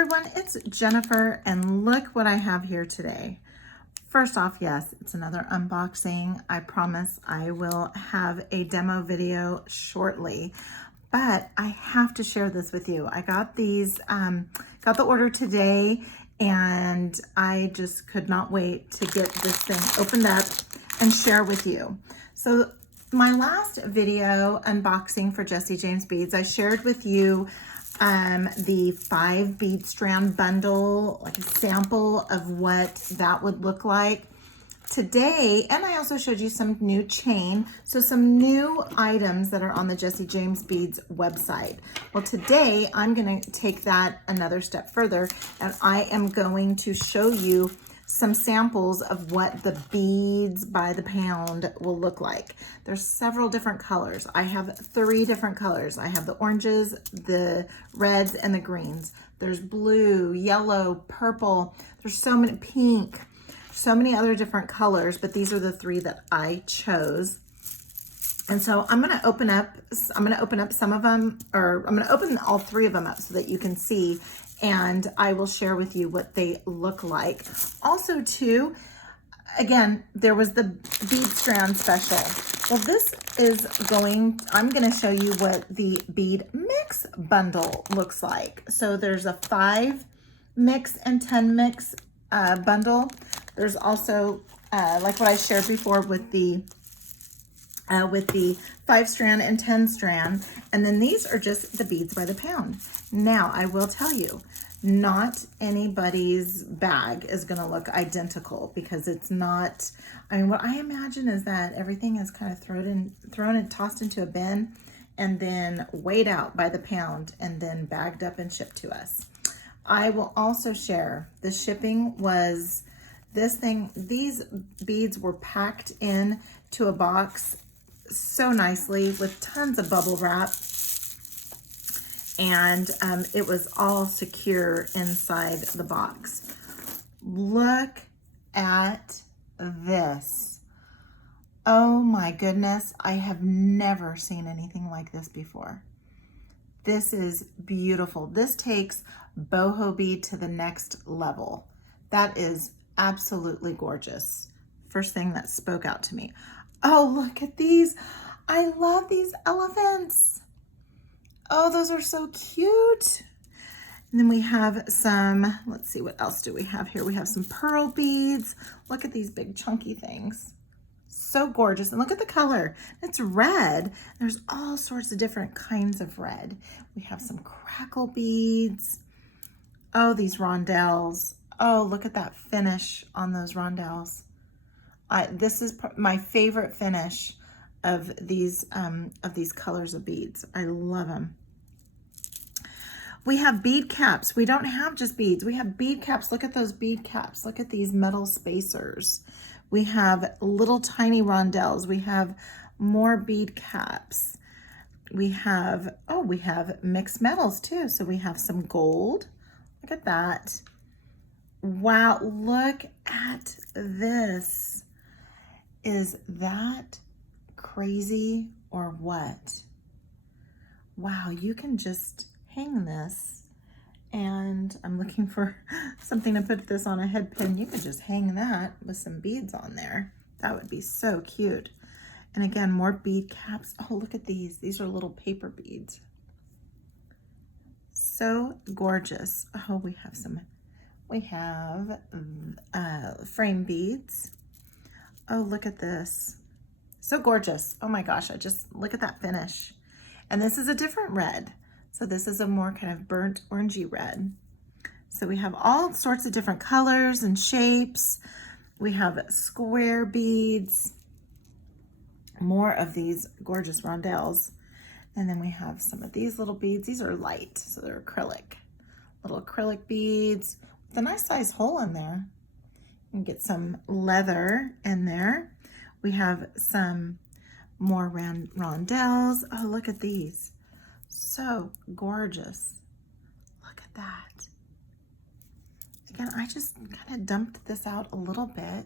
everyone, it's Jennifer, and look what I have here today. First off, yes, it's another unboxing. I promise I will have a demo video shortly, but I have to share this with you. I got these, got the order today, and I just could not wait to get this thing opened up and share with you. So my last video unboxing for Jesse James Beads, I shared with you the 5 bead strand bundle, like a sample of what that would look like today. And I also showed you some new chain, so some new items that are on the Jesse James Beads website. Well, today I'm going to take that another step further, and I am going to show you some samples of what the beads by the pound will look like. There's several different colors. I have 3 different colors. I have the oranges, the reds, and the greens. There's blue, yellow, purple. There's so many, pink, so many other different colors, but these are the 3 that I chose. And so I'm going to open up some of them, or I'm going to open all 3 of them up so that you can see, and I will share with you what they look like. Also too, again, there was the bead strand special. Well, this is I'm going to show you what the bead mix bundle looks like. So there's a 5 mix and 10 mix bundle. There's also, like what I shared before with the 5 strand and 10 strand. And then these are just the beads by the pound. Now, I will tell you, not anybody's bag is going to look identical, because it's not, I mean, what I imagine is that everything is kind of thrown and tossed into a bin and then weighed out by the pound and then bagged up and shipped to us. I will also share the shipping was these beads were packed in to a box so nicely with tons of bubble wrap, and it was all secure inside the box. Look at this. Oh my goodness, I have never seen anything like this before. This is beautiful. This takes boho bead to the next level. That is absolutely gorgeous. First thing that spoke out to me. Oh, look at these. I love these elephants. Oh, those are so cute. And then we have some, let's see, what else do we have here? We have some pearl beads. Look at these big chunky things. So gorgeous. And look at the color. It's red. There's all sorts of different kinds of red. We have some crackle beads. Oh, these rondelles. Oh, look at that finish on those rondelles. This is my favorite finish of these colors of beads. I love them. We have bead caps. We don't have just beads. We have bead caps. Look at those bead caps. Look at these metal spacers. We have little tiny rondelles. We have more bead caps. We have mixed metals too. So we have some gold. Look at that. Wow, look at this. Is that crazy or what? Wow, you can just hang this, and I'm looking for something to put this on a head pin. You could just hang that with some beads on there. That would be so cute. And again, more bead caps. Oh, look at these. These are little paper beads. So gorgeous. Oh, we have frame beads. Oh, look at this. So gorgeous. Oh my gosh, look at that finish. And this is a different red. So this is a more kind of burnt orangey red. So we have all sorts of different colors and shapes. We have square beads, more of these gorgeous rondelles. And then we have some of these little beads. These are light, so they're acrylic. Little acrylic beads with a nice size hole in there. You can get some leather in there. We have some more rondelles. Oh, look at these. So gorgeous. Look at that. Again, I just kind of dumped this out a little bit.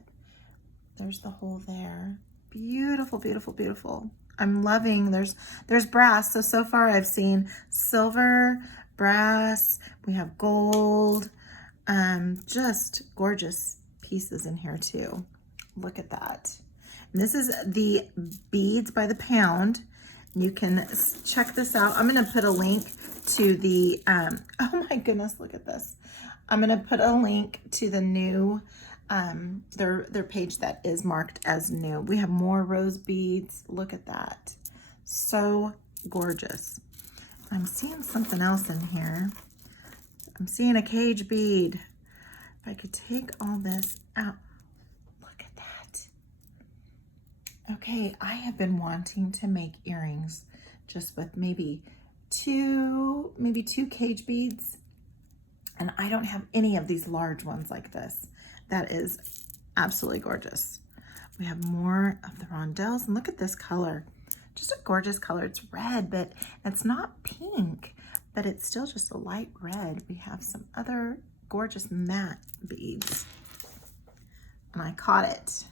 There's the hole there. Beautiful, beautiful, beautiful. I'm loving, there's brass. So far I've seen silver, brass, we have gold, just gorgeous pieces in here too. Look at that. And this is the beads by the pound. You can check this out. I'm gonna put a link to the, oh my goodness, look at this. I'm gonna put a link to the new, their page that is marked as new. We have more rose beads. Look at that. So gorgeous. I'm seeing something else in here. I'm seeing a cage bead. If I could take all this out. Look at that. Okay, I have been wanting to make earrings just with maybe two cage beads. And I don't have any of these large ones like this. That is absolutely gorgeous. We have more of the rondelles, and look at this color. Just a gorgeous color. It's red, but it's not pink, but it's still just a light red. We have some other gorgeous matte beads, and I caught it.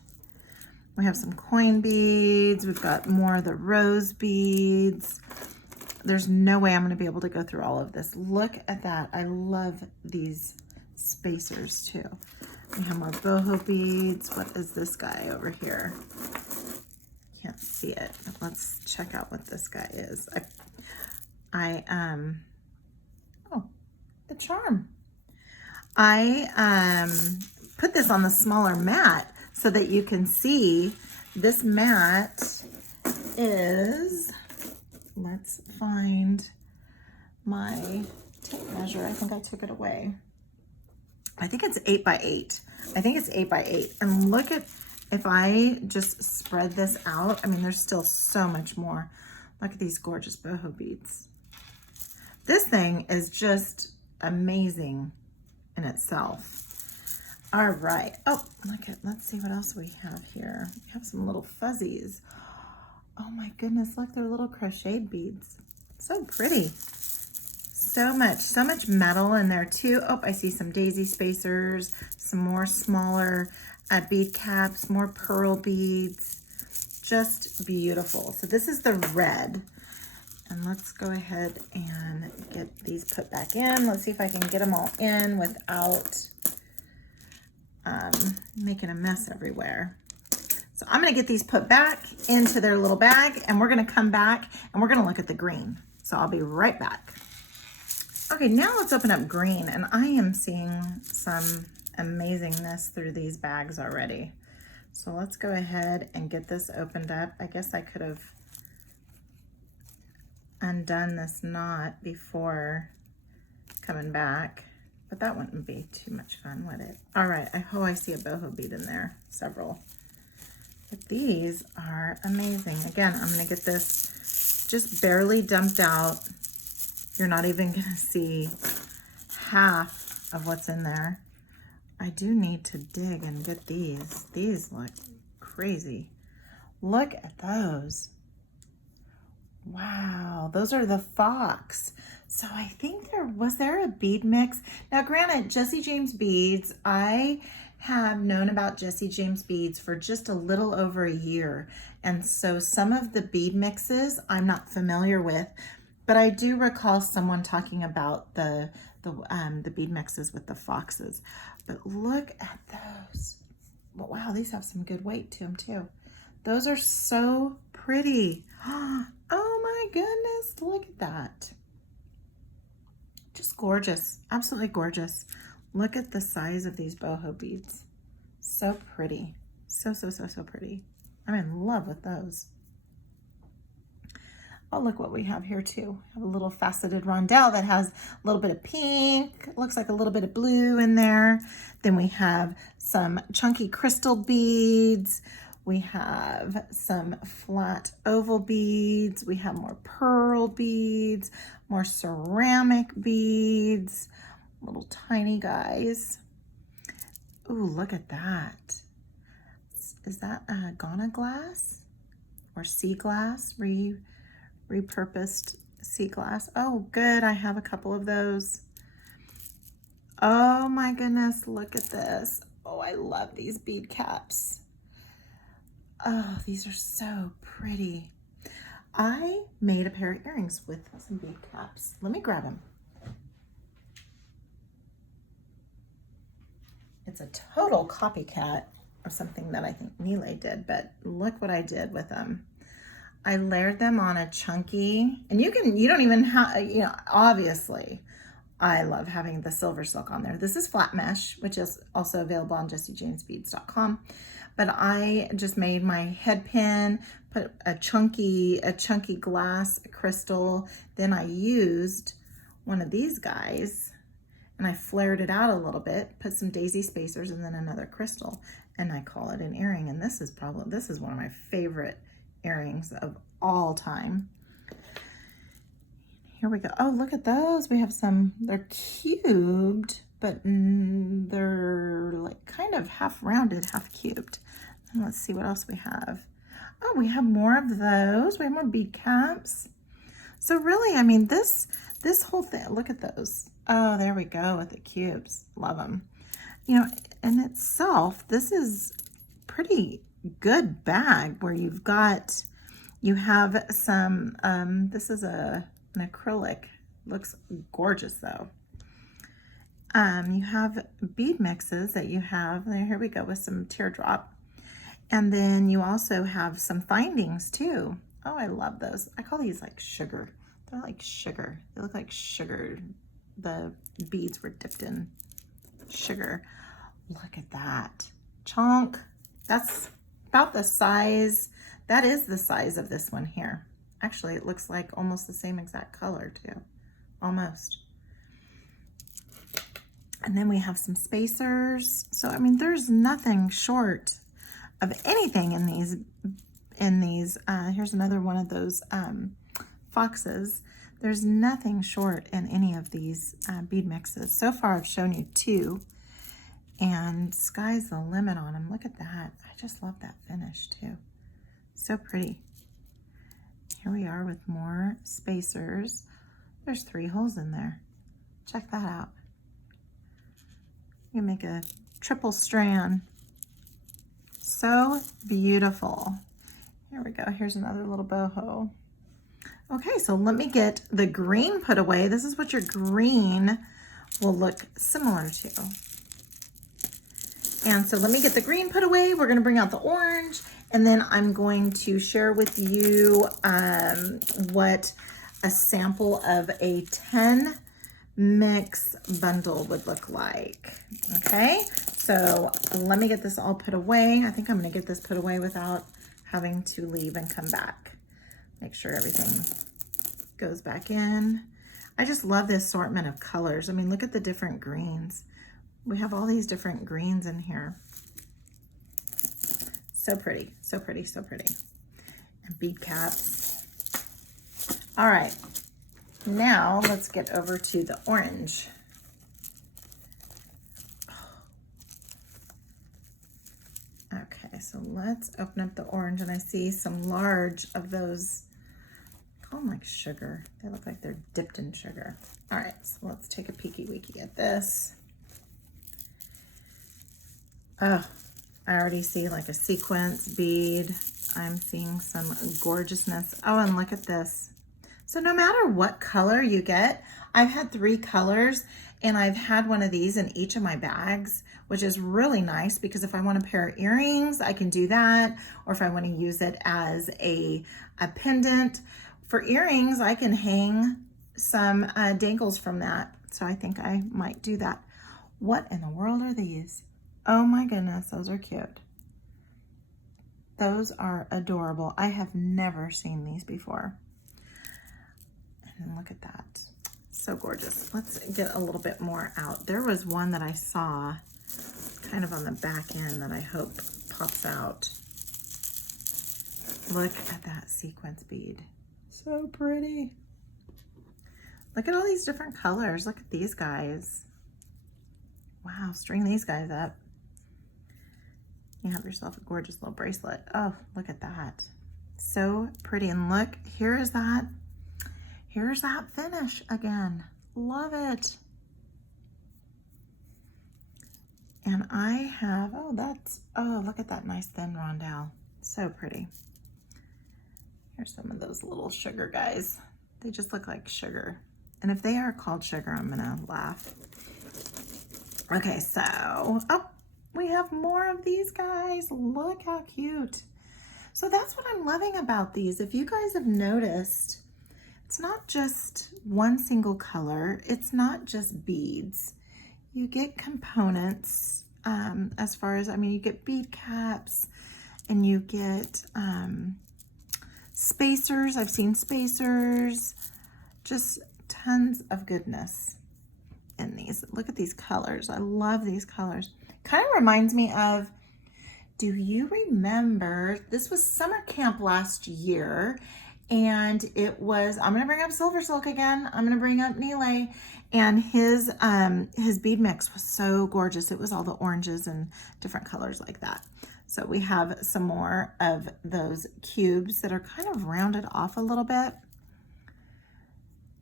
We have some coin beads. We've got more of the rose beads. There's no way I'm going to be able to go through all of this. Look at that. I love these spacers too. We have more boho beads. What is this guy over here? Can't see it, but let's check out what this guy is. Oh, the charm. I put this on the smaller mat so that you can see this mat is, let's find my tape measure. I think I took it away. I think it's 8 by 8. I think it's 8 by 8. And look at, if I just spread this out, I mean, there's still so much more. Look at these gorgeous boho beads. This thing is just amazing in itself. All right. Oh, let's see what else we have here. We have some little fuzzies. Oh my goodness, look, they're little crocheted beads. So pretty. So much metal in there too. Oh, I see some daisy spacers, some more smaller bead caps, more pearl beads. Just beautiful. So this is the red. And let's go ahead and get these put back in. Let's see if I can get them all in without making a mess everywhere. So I'm gonna get these put back into their little bag, and we're gonna come back and we're gonna look at the green. So I'll be right back. Okay, now let's open up green, and I am seeing some amazingness through these bags already. So let's go ahead and get this opened up. I guess I could have undone this knot before coming back, but that wouldn't be too much fun, would it? All right, I see a boho bead in there, several. But these are amazing. Again, I'm gonna get this just barely dumped out. You're not even gonna see half of what's in there. I do need to dig and get these. These look crazy. Look at those. Wow, those are the fox. So I think was there a bead mix? Now granted, Jesse James beads, I have known about Jesse James beads for just a little over a year. And so some of the bead mixes I'm not familiar with, but I do recall someone talking about the bead mixes with the foxes. But look at those. Wow, these have some good weight to them too. Those are so pretty. Oh my goodness, look at that. Just gorgeous, absolutely gorgeous. Look at the size of these boho beads. So pretty, so pretty. I'm in love with those. Oh, look what we have here too. We have a little faceted rondelle that has a little bit of pink, looks like a little bit of blue in there. Then we have some chunky crystal beads. We have some flat oval beads. We have more pearl beads, more ceramic beads, little tiny guys. Ooh, look at that. Is that a Ghana glass or sea glass? Repurposed sea glass. Oh, good. I have a couple of those. Oh my goodness, look at this. Oh, I love these bead caps. Oh, these are so pretty. I made a pair of earrings with some bead caps. Let me grab them. It's a total copycat of something that I think Nile did, but look what I did with them. I layered them on a chunky, and you don't even have, you know, obviously I love having the silver silk on there. This is flat mesh, which is also available on jessiejanesbeads.com. But I just made my head pin, put a chunky glass crystal. Then I used one of these guys and I flared it out a little bit, put some daisy spacers and then another crystal, and I call it an earring. And this is one of my favorite earrings of all time. Here we go. Oh, look at those. We have some, they're cubed, but they're like kind of half rounded, half cubed. And let's see what else we have. Oh, we have more of those. We have more bead caps. So really, I mean, this whole thing, look at those. Oh, there we go with the cubes. Love them. You know, in itself, this is pretty good bag where you have some, this is an acrylic. Looks gorgeous though. You have bead mixes that you have, here we go with some teardrop. And then you also have some findings too. Oh, I love those. I call these like sugar. They're like sugar. They look like sugar. The beads were dipped in sugar. Look at that. Chunk. That's about the size. That is the size of this one here. Actually, it looks like almost the same exact color too. Almost. And then we have some spacers. So, I mean, there's nothing short of anything in these. Here's another one of those foxes. There's nothing short in any of these bead mixes. So far, I've shown you 2, and sky's the limit on them. Look at that. I just love that finish too. So pretty. Here we are with more spacers. There's 3 holes in there. Check that out. You can make a triple strand. So beautiful. Here we go. Here's another little boho. Okay, so let me get the green put away. This is what your green will look similar to. And so let me get the green put away. We're gonna bring out the orange, and then I'm going to share with you what a sample of a 10 mix bundle would look like. Okay, so let me get this all put away. I think I'm gonna get this put away without having to leave and come back. Make sure everything goes back in. I just love the assortment of colors. I mean, look at the different greens. We have all these different greens in here. So pretty, so pretty, so pretty. And bead caps. All right, now let's get over to the orange. Okay, so let's open up the orange, and I see some large of those. I call them like sugar. They look like they're dipped in sugar. All right, so let's take a peeky weeky at this. Oh, I already see like a sequence bead. I'm seeing some gorgeousness. Oh, and look at this. So no matter what color you get, I've had 3 colors, and I've had one of these in each of my bags, which is really nice because if I want a pair of earrings, I can do that. Or if I want to use it as a pendant. For earrings, I can hang some dangles from that. So I think I might do that. What in the world are these? Oh my goodness, those are cute. Those are adorable. I have never seen these before. And look at that. So gorgeous. Let's get a little bit more out. There was one that I saw kind of on the back end that I hope pops out. Look at that sequence bead. So pretty. Look at all these different colors. Look at these guys. Wow, string these guys up. You have yourself a gorgeous little bracelet. Oh, look at that. So pretty. And look, here's that finish again. Love it. And I have, oh, look at that nice thin rondelle. So pretty. Here's some of those little sugar guys. They just look like sugar. And if they are called sugar, I'm gonna laugh. Okay, so, oh, We have more of these guys. Look how cute. So that's what I'm loving about these. If you guys have noticed, it's not just one single color. It's not just beads. You get components as far as, I mean, you get bead caps and you get spacers. I've seen spacers, just tons of goodness in these. Look at these colors. I love these colors. Kind of reminds me of, do you remember, this was summer camp last year, and it was, I'm gonna bring up Silver Silk again. I'm gonna bring up Nile, and his bead mix was so gorgeous. It was all the oranges and different colors like that. So we have some more of those cubes that are kind of rounded off a little bit.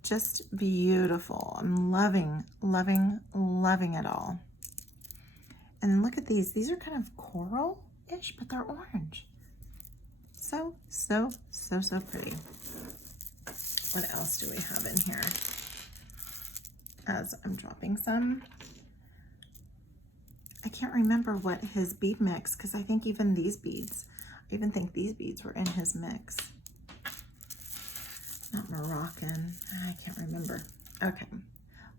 Just beautiful. I'm loving, loving, loving it all. And then look at these. These are kind of coral-ish, but they're orange. So, so, so, so pretty. What else do we have in here? As I'm dropping some. I can't remember what his bead mix, because I think even these beads, I even think these beads were in his mix. Not Moroccan. I can't remember. Okay.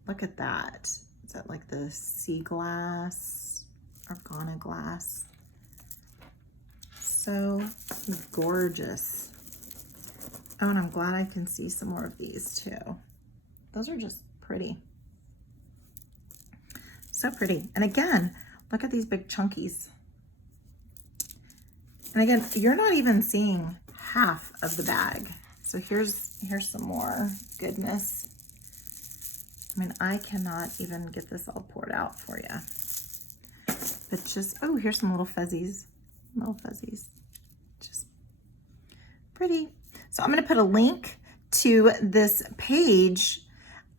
Look at that. Is that like the sea glass, Argana glass? So gorgeous. Oh, and I'm glad I can see some more of these too. Those are just pretty. So pretty. And again, look at these big chunkies. And again, you're not even seeing half of the bag. So here's some more goodness. I mean, I cannot even get this all poured out for you. But just, oh, here's some little fuzzies. Little fuzzies. Just pretty. So I'm going to put a link to this page,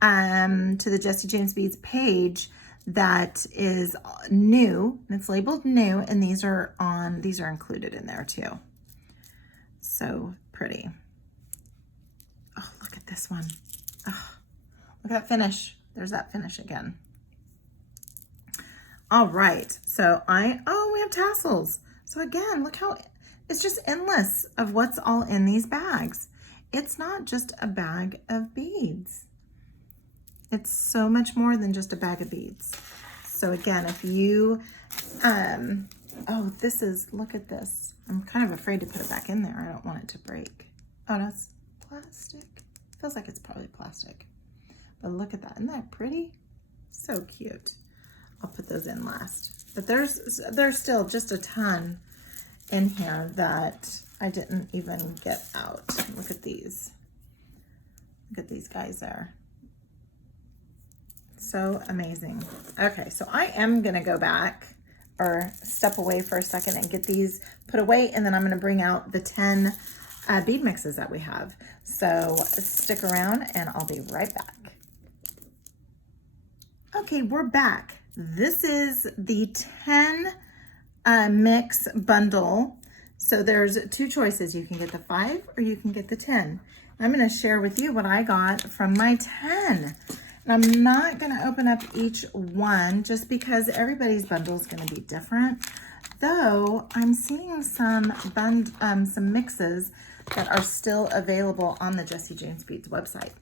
to the Jessie James Beads page that is new. It's labeled new, and these are included in there too. So pretty. Oh, look at this one. Oh, look at that finish. There's that finish again. All right, so we have tassels. So again, look how, it's just endless of what's all in these bags. It's not just a bag of beads. It's so much more than just a bag of beads. So again, if you, oh, this is, look at this. I'm kind of afraid to put it back in there. I don't want it to break. Oh, that's plastic. Feels like it's probably plastic. But look at that. Isn't that pretty? So cute. I'll put those in last. But there's still just a ton in here that I didn't even get out. Look at these. Look at these guys there. So amazing. Okay, so I am gonna go back or step away for a second and get these put away, and then I'm gonna bring out the 10 bead mixes that we have. So stick around and I'll be right back. Okay, we're back. This is the 10 mix bundle. So there's two choices. You can get the 5 or you can get the 10. I'm gonna share with you what I got from my 10. And I'm not gonna open up each one just because everybody's bundle is gonna be different. Though I'm seeing some mixes that are still available on the Jessie James Beads website.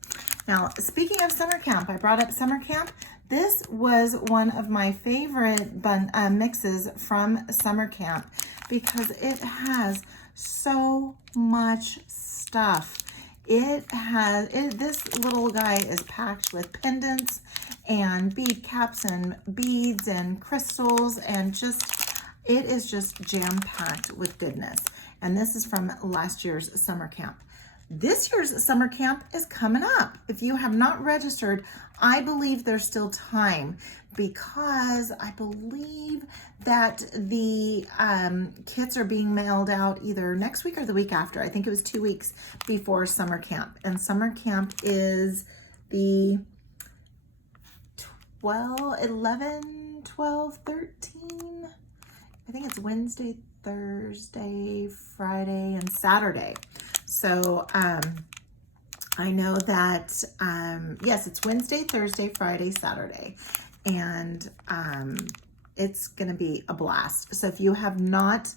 Now, speaking of summer camp, I brought up summer camp. This was one of my favorite mixes from summer camp because it has so much stuff. This little guy is packed with pendants and bead caps and beads and crystals, and it is just jam-packed with goodness. And this is from last year's summer camp. This year's summer camp is coming up. If you have not registered, I believe there's still time because I believe that the kits are being mailed out either next week or the week after. I think it was 2 weeks before summer camp. And summer camp is the 11, 12, 13. I think it's Wednesday, Thursday, Friday, and Saturday. So I know that, yes, it's Wednesday, Thursday, Friday, Saturday. And it's going to be a blast. So if you have not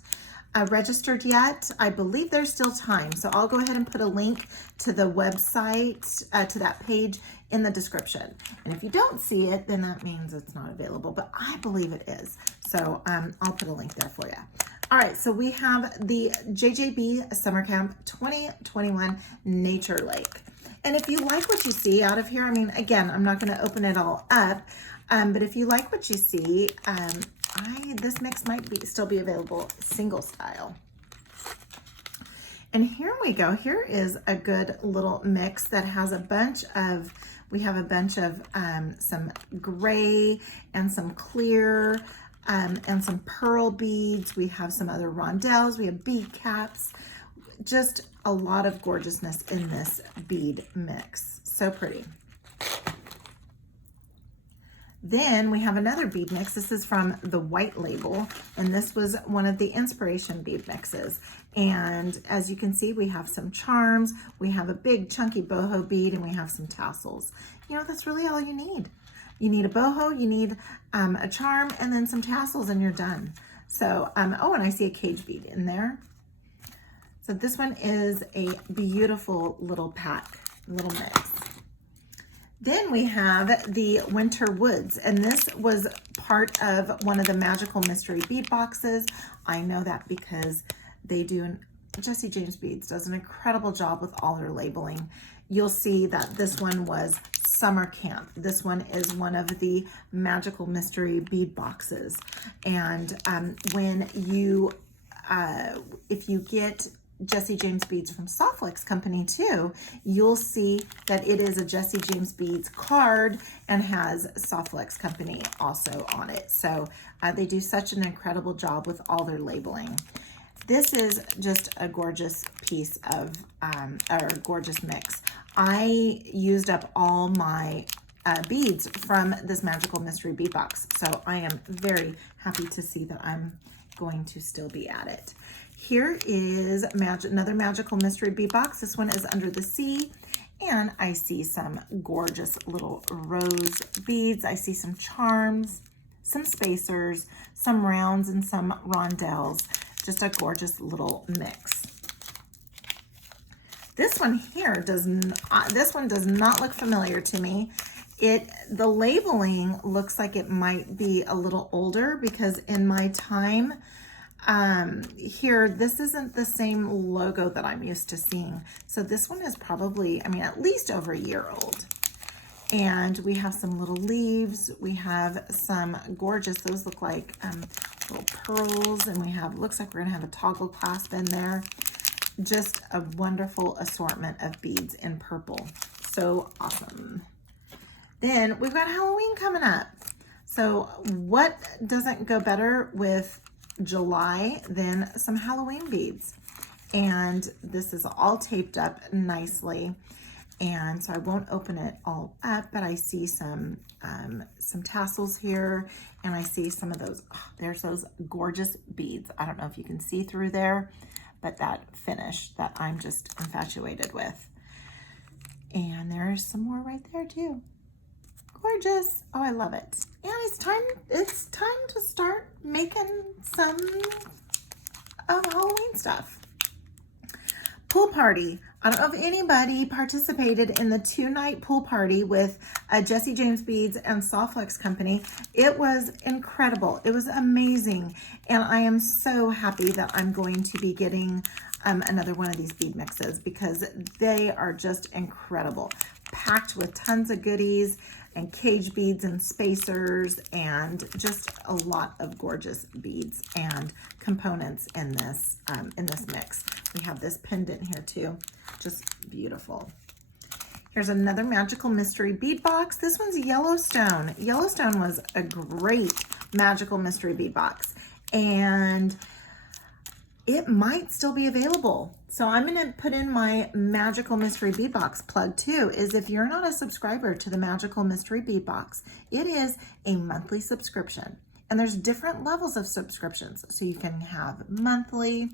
registered yet, I believe there's still time. So I'll go ahead and put a link to the website, to that page in the description. And if you don't see it, then that means it's not available, but I believe it is. So I'll put a link there for you. All right, so we have the JJB Summer Camp 2021 Nature Lake. And if you like what you see out of here, I mean, again, I'm not going to open it all up, but if you like what you see, this mix might still be available single style. And here we go. Here is a good little mix that has a bunch of, we have a bunch of some gray and some clear and some pearl beads. We have some other rondelles. We have bead caps. Just a lot of gorgeousness in this bead mix. So pretty. Then we have another bead mix. This is from the White Label, and this was one of the inspiration bead mixes. And as you can see, we have some charms, we have a big chunky boho bead, and we have some tassels. You know, that's really all you need. You need a boho, you need a charm, and then some tassels, and you're done. So, oh, and I see a cage bead in there. So this one is a beautiful little pack, little mix. Then we have the Winter Woods, and this was part of one of the Magical Mystery Bead boxes. I know that because they do, Jessie James Beads does an incredible job with all her labeling. You'll see that this one was Summer Camp. This one is one of the Magical Mystery Bead boxes. And when you, if you get Jessie James Beads from Softflex Company too, you'll see that it is a Jessie James Beads card and has Softflex Company also on it. So they do such an incredible job with all their labeling. This is just a gorgeous piece of, or gorgeous mix. I used up all my beads from this Magical Mystery Bead box. So I am very happy to see that I'm going to still be at it. Here is another Magical Mystery Bead box. This one is Under the Sea, and I see some gorgeous little rose beads. I see some charms, some spacers, some rounds, and some rondelles. Just a gorgeous little mix. This one here does not look familiar to me. The labeling looks like it might be a little older, because in my time, here, this isn't the same logo that I'm used to seeing. So this one is probably, I mean, at least over a year old. And we have some little leaves. We have some gorgeous, those look like little pearls. And we have, looks like we're gonna have a toggle clasp in there. Just a wonderful assortment of beads in purple. So awesome. Then we've got Halloween coming up. So what doesn't go better with July than some Halloween beads? And this is all taped up nicely, and so I won't open it all up, but I see some tassels here, and I see some of those, there's those gorgeous beads. I don't know if you can see through there, but that finish that I'm just infatuated with. And there's some more right there too. Gorgeous. Oh, I love it. And it's time to start making some Halloween stuff. Pool party. I don't know if anybody participated in the 2-night pool party with Jessie James Beads and Softflex Company. It was incredible. It was amazing. And I am so happy that I'm going to be getting another one of these bead mixes, because they are just incredible. Packed with tons of goodies and cage beads and spacers, and just a lot of gorgeous beads and components in this mix. We have this pendant here too, just beautiful. Here's another Magical Mystery Bead box. This one's Yellowstone. Yellowstone was a great Magical Mystery Bead box, and it might still be available. So I'm gonna put in my Magical Mystery Bead box plug too, is if you're not a subscriber to the Magical Mystery Bead box, it is a monthly subscription. And there's different levels of subscriptions. So you can have monthly,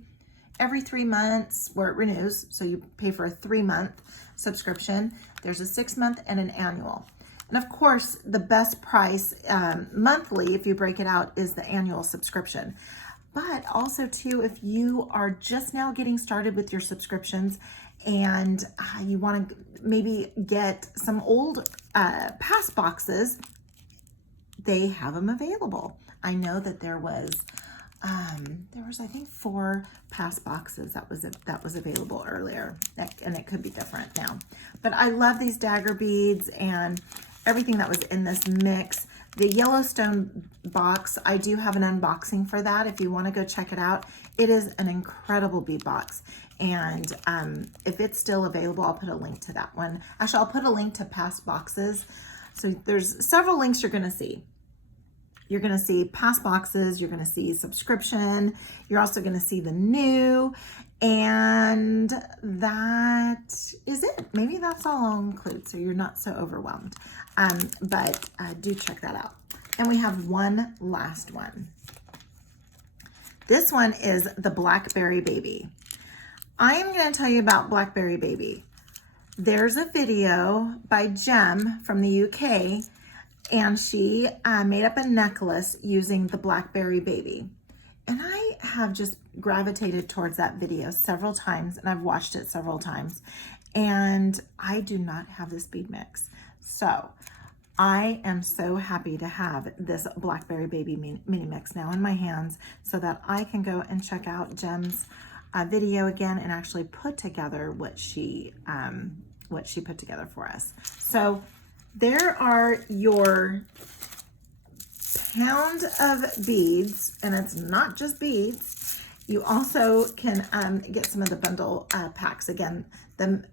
every 3 months where it renews. So you pay for a 3-month subscription. There's a 6-month and an annual. And of course, the best price monthly, if you break it out, is the annual subscription. But also too, if you are just now getting started with your subscriptions and you want to maybe get some old pass boxes, they have them available. I know that there was I think 4 pass boxes that was available earlier, and it could be different now. But I love these dagger beads and everything that was in this mix. The Yellowstone box, I do have an unboxing for that if you want to go check it out. It is an incredible bead box, and if it's still available, I'll put a link to that one. Actually, I'll put a link to past boxes. So there's several links you're going to see. You're going to see past boxes, you're going to see subscription, you're also going to see the new, and that is it. Maybe that's all I'll include so you're not so overwhelmed. But do check that out. And we have one last one. This one is the Blackberry Baby. I am going to tell you about Blackberry Baby. There's a video by Jem from the UK, and she made up a necklace using the Blackberry Baby. And I have just gravitated towards that video several times, and I've watched it several times. And I do not have this bead mix. So I am so happy to have this Blackberry Baby mini mix now in my hands so that I can go and check out Jem's video again and actually put together what she put together for us. So there are your pound of beads, and it's not just beads. You also can get some of the bundle packs. Again, the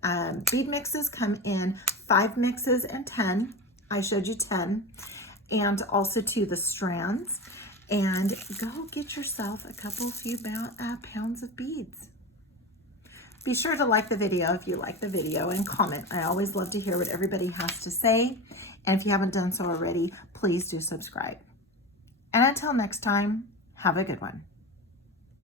bead mixes come in 5 mixes and 10. I showed you 10. And also to the strands. And go get yourself a few pounds of beads. Be sure to like the video if you like the video, and comment. I always love to hear what everybody has to say. And if you haven't done so already, please do subscribe. And until next time, have a good one.